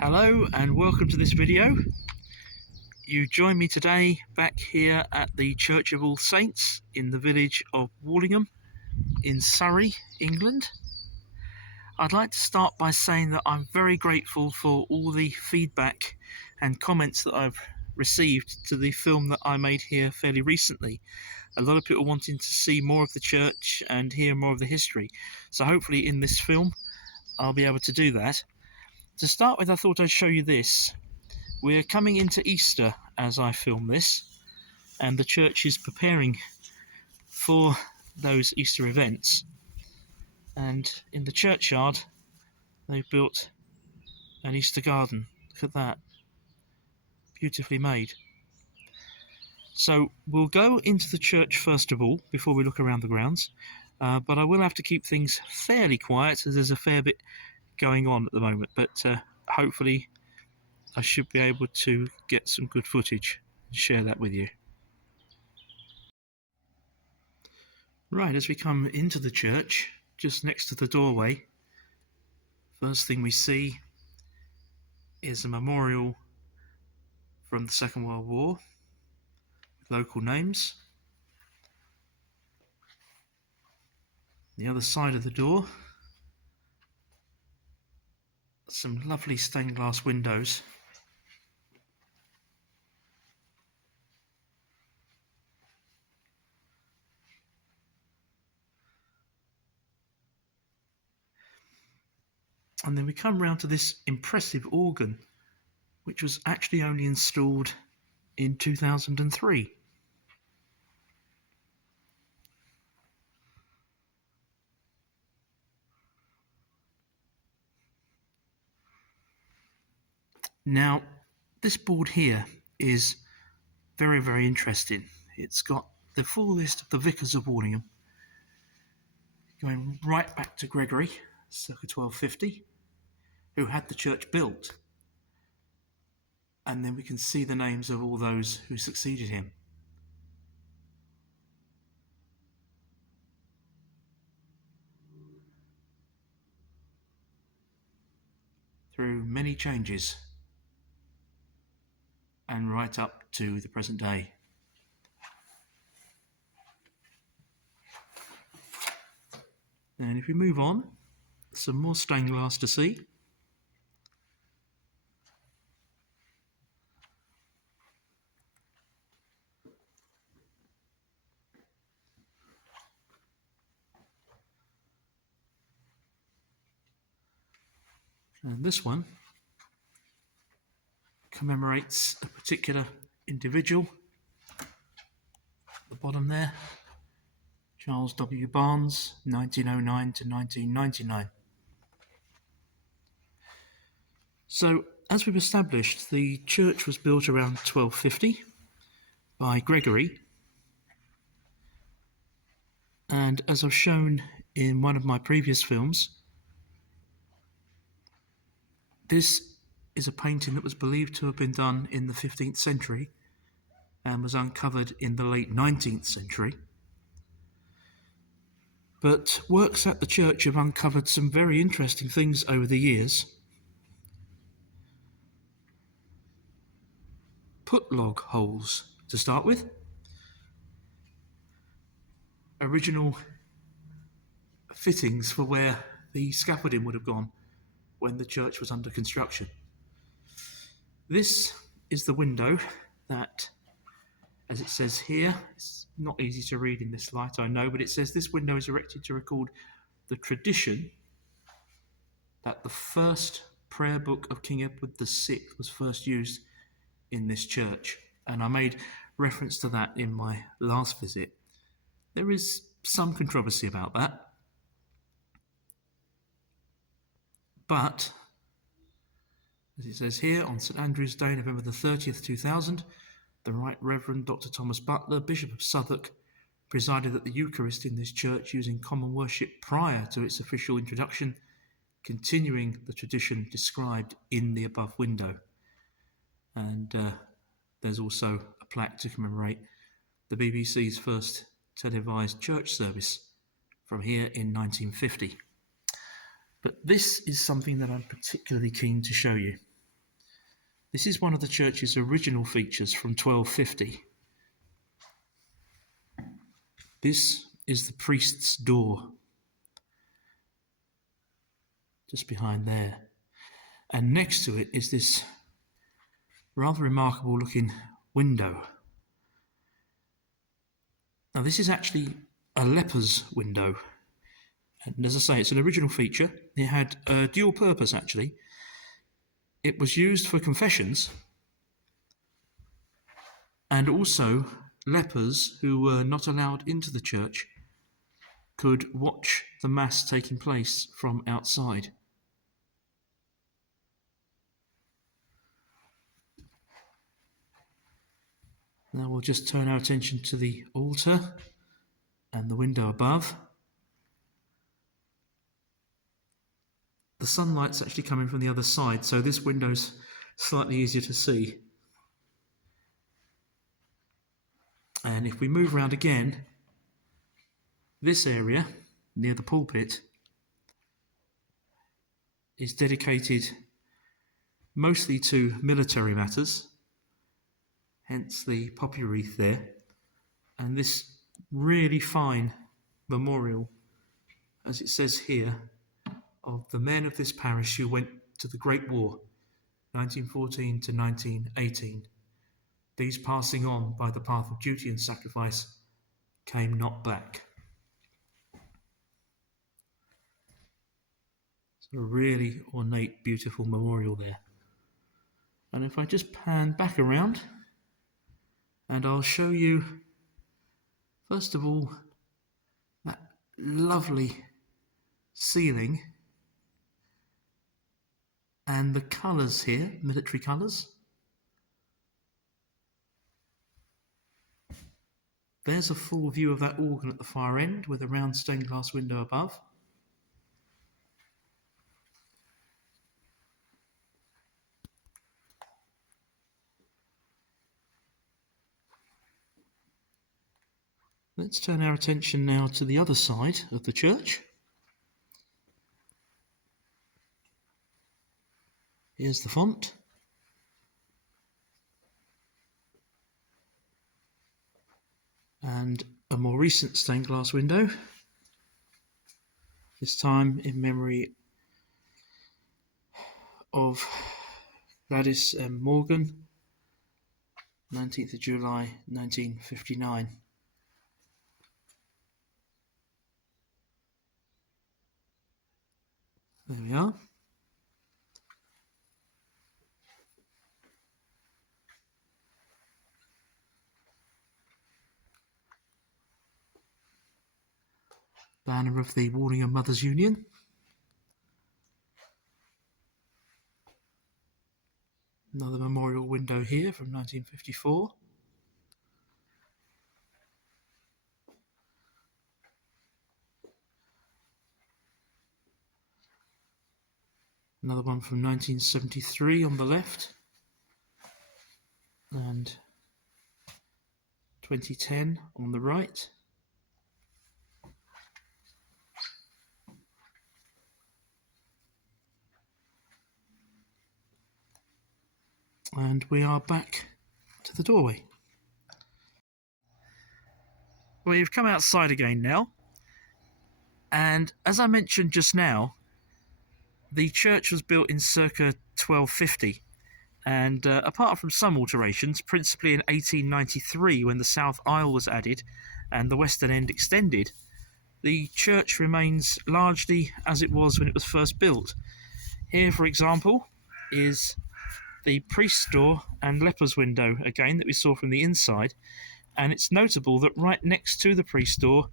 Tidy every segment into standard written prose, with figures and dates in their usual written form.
Hello and welcome to this video. You join me today back here at the Church of All Saints in the village of Warlingham in Surrey, England. I'd like to start by saying that I'm very grateful for all the feedback and comments that I've received to the film that I made here fairly recently. A lot of people wanting to see more of the church and hear more of the history. So hopefully in this film I'll be able to do that. To start with, I thought I'd show you this. We're coming into Easter as I film this, and the church is preparing for those Easter events. And in the churchyard, they've built an Easter garden. Look at that. Beautifully made. So we'll go into the church first of all, before we look around the grounds. But I will have to keep things fairly quiet, as there's a fair bit going on at the moment, but hopefully I should be able to get some good footage and share that with you. Right, as we come into the church, just next to the doorway, first thing we see is a memorial from the Second World War with local names. The other side of the door, some lovely stained glass windows. And then we come round to this impressive organ, which was actually only installed in 2003. Now, this board here is very, very interesting. It's got the full list of the vicars of Warlingham, going right back to Gregory, circa 1250, who had the church built. And then we can see the names of all those who succeeded him. Through many changes and right up to the present day. And if we move on, some more stained glass to see. And this one commemorates a particular individual. At the bottom there, Charles W. Barnes, 1909 to 1999. So, as we've established, the church was built around 1250 by Gregory. And as I've shown in one of my previous films, this is a painting that was believed to have been done in the 15th century and was uncovered in the late 19th century. But works at the church have uncovered some very interesting things over the years. Put log holes to start with. Original fittings for where the scaffolding would have gone when the church was under construction. This is the window that, as it says here, it's not easy to read in this light, I know, but it says this window is erected to record the tradition that the first prayer book of King Edward VI was first used in this church. And I made reference to that in my last visit. There is some controversy about that. But, as it says here, on St Andrew's Day, November the 30th, 2000, the Right Reverend Dr. Thomas Butler, Bishop of Southwark, presided at the Eucharist in this church using common worship prior to its official introduction, continuing the tradition described in the above window. And there's also a plaque to commemorate the BBC's first televised church service from here in 1950. But this is something that I'm particularly keen to show you. This is one of the church's original features from 1250. This is the priest's door, just behind there. And next to it is this rather remarkable looking window. Now this is actually a leper's window. And as I say, it's an original feature. It had a dual purpose actually. It was used for confessions, and also lepers who were not allowed into the church could watch the Mass taking place from outside. Now we'll just turn our attention to the altar and the window above. The sunlight's actually coming from the other side, so this window's slightly easier to see. And if we move around again, this area near the pulpit is dedicated mostly to military matters, hence the poppy wreath there, and this really fine memorial, as it says here, of the men of this parish who went to the Great War, 1914 to 1918. These passing on by the path of duty and sacrifice came not back. So a really ornate, beautiful memorial there. And if I just pan back around, and I'll show you, first of all, that lovely ceiling and the colours here, military colours. There's a full view of that organ at the far end with a round stained glass window above. Let's turn our attention now to the other side of the church. Here's the font. And a more recent stained glass window, this time in memory of Gladys M. Morgan, 19th of July 1959. There we are. Banner of the Warlingham Mothers Union. Another memorial window here from 1954. Another one from 1973 on the left. And 2010 on the right. And we are back to the doorway. We've come outside again now, and as I mentioned just now, the church was built in circa 1250, and apart from some alterations, principally in 1893 when the south aisle was added and the western end extended, the church remains largely as it was when it was first built. Here, for example, is the priest's door and leper's window again that we saw from the inside, and it's notable that right next to the priest's door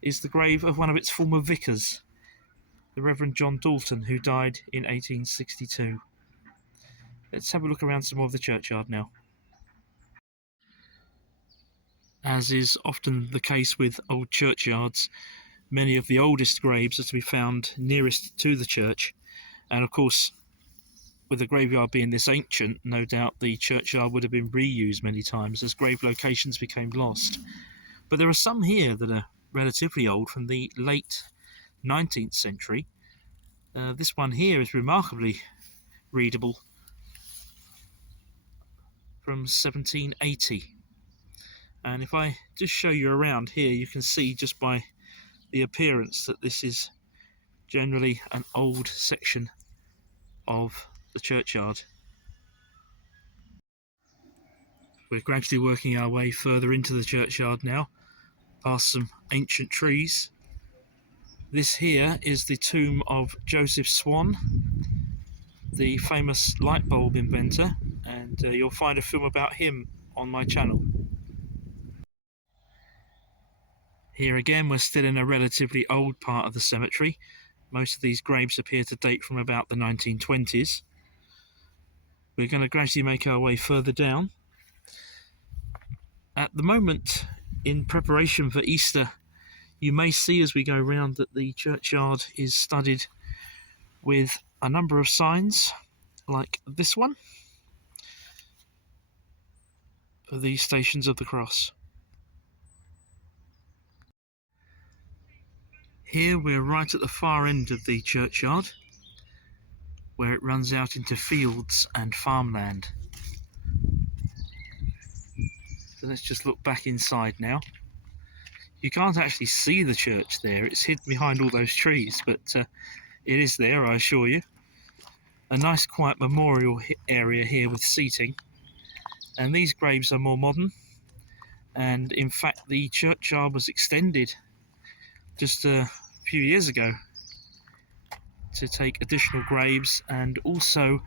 is the grave of one of its former vicars, the Reverend John Dalton, who died in 1862. Let's have a look around some more of the churchyard now. As is often the case with old churchyards, many of the oldest graves are to be found nearest to the church, and of course, with the graveyard being this ancient, no doubt the churchyard would have been reused many times as grave locations became lost. But there are some here that are relatively old, from the late 19th century. This one here is remarkably readable. from 1780. And if I just show you around here, you can see just by the appearance that this is generally an old section of the churchyard. We're gradually working our way further into the churchyard now, past some ancient trees. This here is the tomb of Joseph Swan, the famous light bulb inventor, and you'll find a film about him on my channel. Here again we're still in a relatively old part of the cemetery. Most of these graves appear to date from about the 1920s. We're going to gradually make our way further down. At the moment, in preparation for Easter, you may see as we go round that the churchyard is studded with a number of signs, like this one, for the Stations of the Cross. Here we're right at the far end of the churchyard, where it runs out into fields and farmland. So let's just look back inside now. You can't actually see the church there, it's hidden behind all those trees, but it is there, I assure you. A nice quiet memorial area here with seating, and these graves are more modern, and in fact the churchyard was extended just a few years ago to take additional graves and also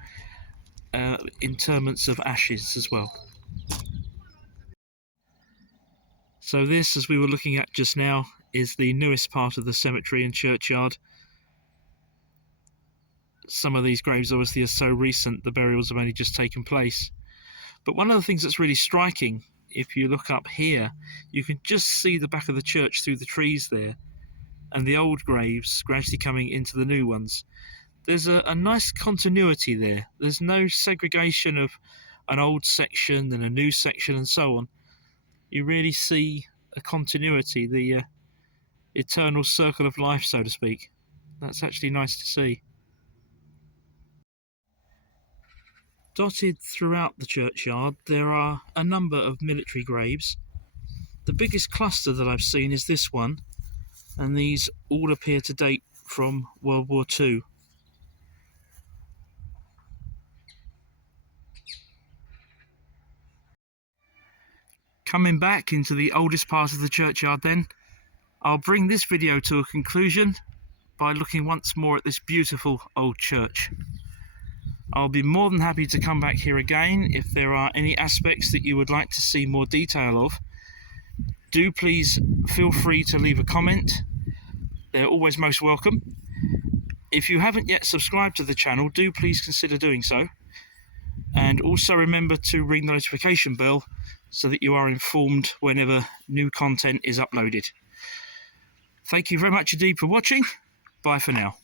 interments of ashes as well. So this, as we were looking at just now, is the newest part of the cemetery and churchyard. Some of these graves obviously are so recent, the burials have only just taken place. But one of the things that's really striking, if you look up here, you can just see the back of the church through the trees there, and the old graves gradually coming into the new ones. There's a nice continuity there. There's no segregation of an old section and a new section and so on. You really see a continuity, the eternal circle of life, so to speak. That's actually nice to see. Dotted throughout the churchyard there are a number of military graves. The biggest cluster that I've seen is this one, and these all appear to date from World War II. Coming back into the oldest part of the churchyard then, I'll bring this video to a conclusion by looking once more at this beautiful old church. I'll be more than happy to come back here again if there are any aspects that you would like to see more detail of. Do please feel free to leave a comment. They're always most welcome. If you haven't yet subscribed to the channel, do please consider doing so. And also remember to ring the notification bell so that you are informed whenever new content is uploaded. Thank you very much indeed for watching. Bye for now.